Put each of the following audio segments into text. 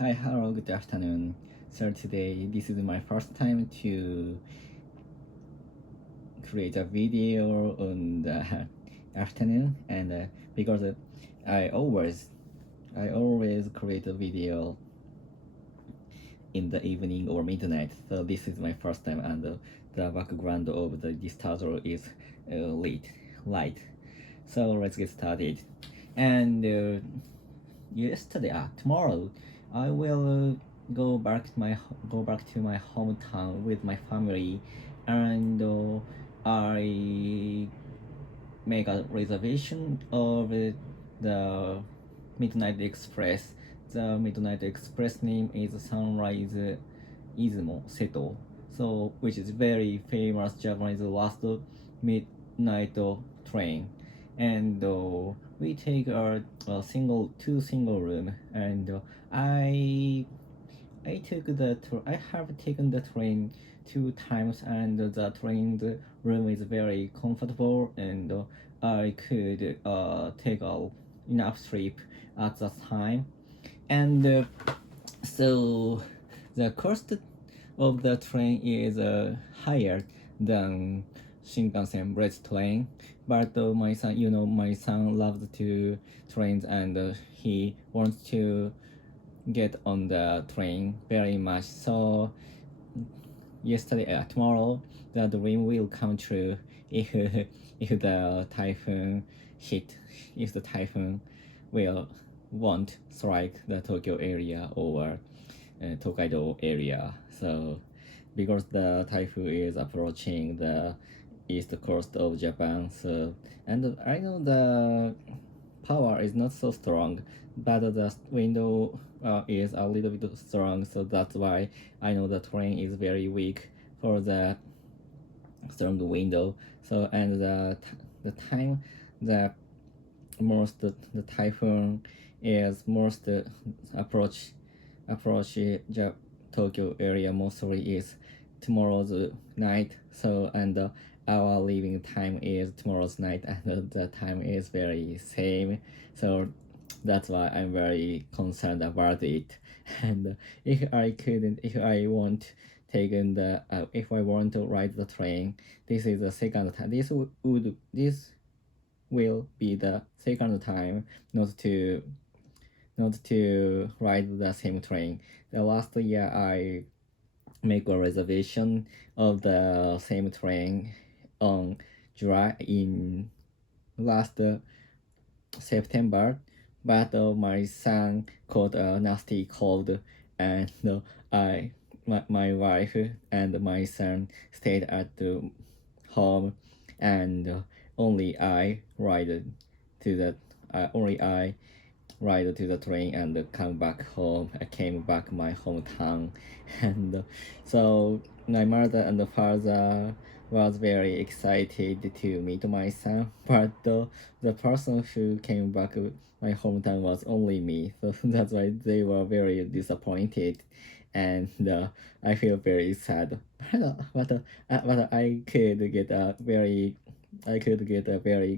Hi, hello, good afternoon. So today, this is my first time to create a video on the afternoon, and because I always, I always create a video in the evening or midnight. So this is my first time, and the background of this tutorial is light. So let's get started. And tomorrow, I will go back to my hometown with my family, and I make a reservation of the Midnight Express. The Midnight Express name is Sunrise Izumo Seto, so which is very famous Japanese last midnight train, and we take two single room, and I have taken the train 2 times, and the train room is very comfortable, and I could take enough sleep at that time, and so the cost of the train is higher than Shinkansen bullet train. But my son loves to trains, and he wants to get on the train very much. So tomorrow, the dream will come true if if the typhoon hit, if the typhoon will won't strike the Tokyo area or Tokaido area. So because the typhoon is approaching the east coast of Japan, so and I know the power is not so strong, but the window is a little bit strong, so that's why I know the train is very weak for the strong window. So and the time the the typhoon is most approach the Tokyo area mostly is tomorrow's night. So and our leaving time is tomorrow's night, and the time is very same. So that's why I'm very concerned about it. And if I want taken the if I want to ride the train, this is the second time. This will be the second time not to ride the same train. The last year I make a reservation of the same train on July in last September, but my son caught a nasty cold, and my wife and my son stayed at the home, and only I ride to the train and come back home. I came back my hometown, and so my mother and father was very excited to meet my son, but the person who came back my hometown was only me, so that's why they were very disappointed, and I feel very sad. But I could get a very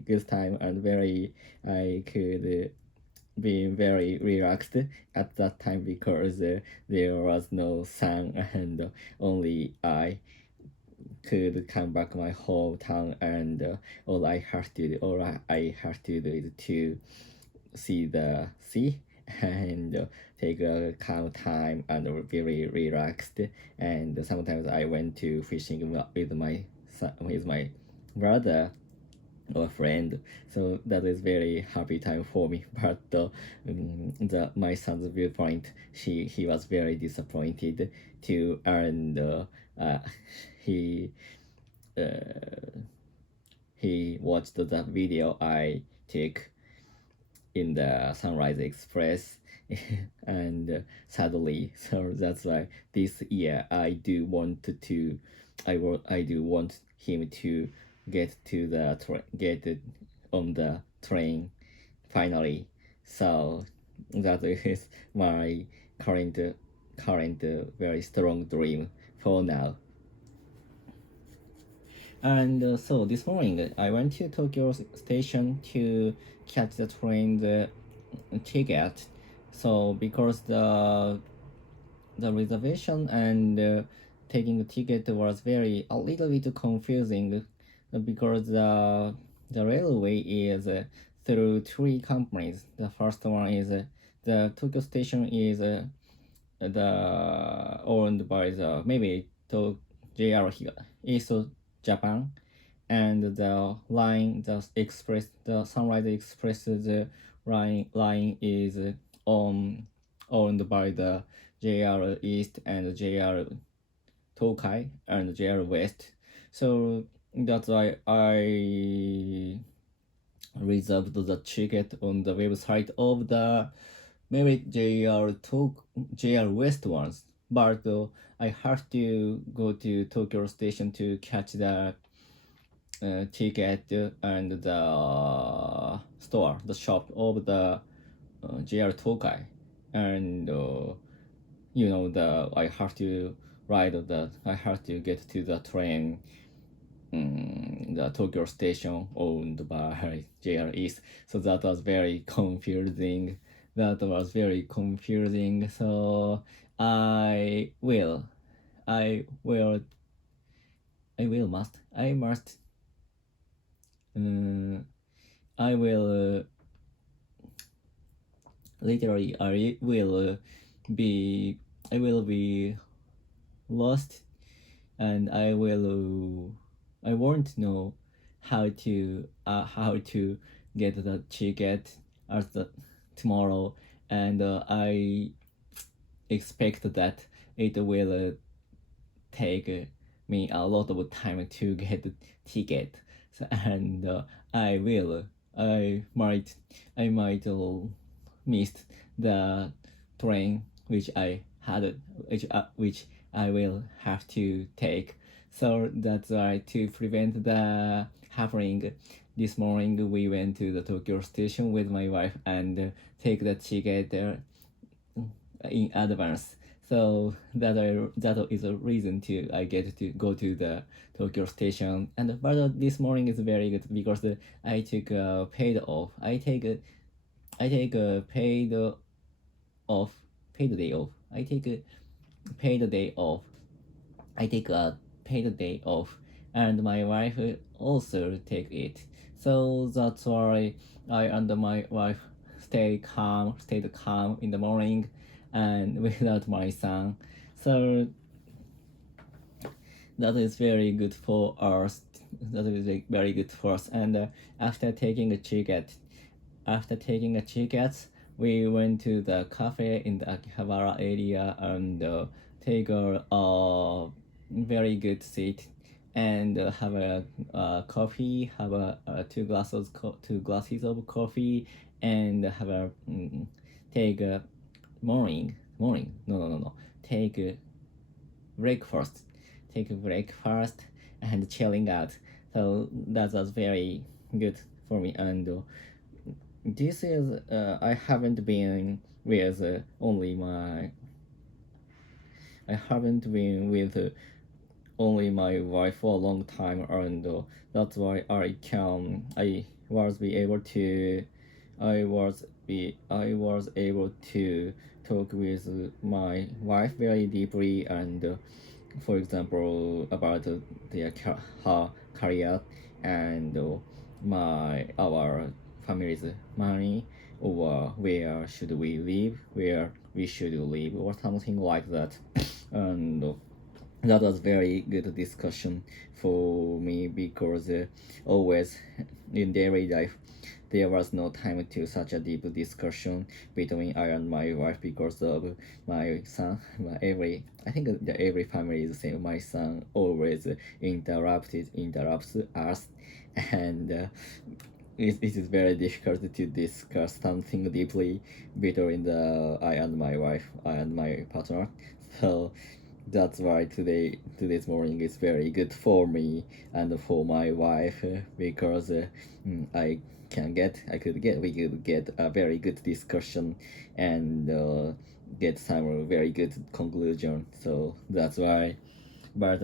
good time, and I could being very relaxed at that time because there was no sun, and only I could come back my hometown, and all I have to do is to see the sea, and take a calm time and very relaxed. And sometimes I went to fishing with my brother or friend, so that is very happy time for me. But my son's viewpoint, he was very disappointed too, and he uh, he watched the video I took in the Sunrise Express, and sadly, so that's why this year I do want him to get on the train finally. So that is my current very strong dream for now. And so this morning I went to Tokyo station to catch the train ticket, So because the reservation and taking the ticket was very a little bit confusing because the railway is through three companies. The first one is the Tokyo station is the owned by the maybe to JR East Japan, and the line the Sunrise Express the line is on owned by the JR East and JR Tokai and JR West. So that's why I reserved the ticket on the website of the maybe JR West ones. But I have to go to Tokyo station to catch the ticket and the store, the shop of the JR Tokai, and I have to I have to get to the train, the Tokyo station owned by JR East. So that was very confusing. That was very confusing. So I will, I will, I must, I will, literally, be, I will be lost, and I won't know how to get the ticket at the tomorrow, and I expect that it will take me a lot of time to get the ticket. So, and I might miss the train which I had which I will have to take. So that's why, to prevent the happening, this morning we went to the Tokyo station with my wife and take the ticket in advance. So that is a reason to I get to go to the Tokyo station. And but this morning is very good because I took a paid off. I take a paid off, paid day off. I take a paid day off. I take a paid day off, and my wife also take it. So that's why I and my wife stayed calm in the morning, and without my son. So that is very good for us. That is very good for us. And after taking a ticket, we went to the cafe in the Akihabara area and take a very good seat and have a coffee, have two glasses of coffee, and have a take a morning no take a breakfast and chilling out. So that was very good for me. And this is I haven't been with only my wife for a long time, and that's why I was be able to I was able to talk with my wife very deeply, and for example about her career and our family's money, or where should we live, where we should live, or something like that. And that was very good discussion for me because always in daily life there was no time to such a deep discussion between I and my wife because of my son. I think that every family is the same. My son always interrupts us, and it is very difficult to discuss something deeply between I and my wife, I and my partner. So that's why today's morning is very good for me and for my wife because we could get a very good discussion and get some very good conclusion. So that's why, but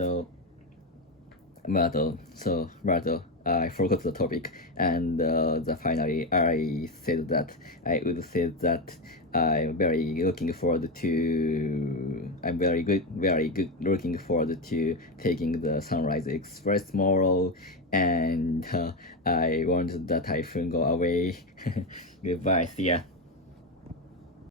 I forgot the topic, and finally I said that I would say that I'm very looking forward to. I'm very good looking forward to taking the Sunrise Express tomorrow, and I want the typhoon go away. Goodbye. See ya.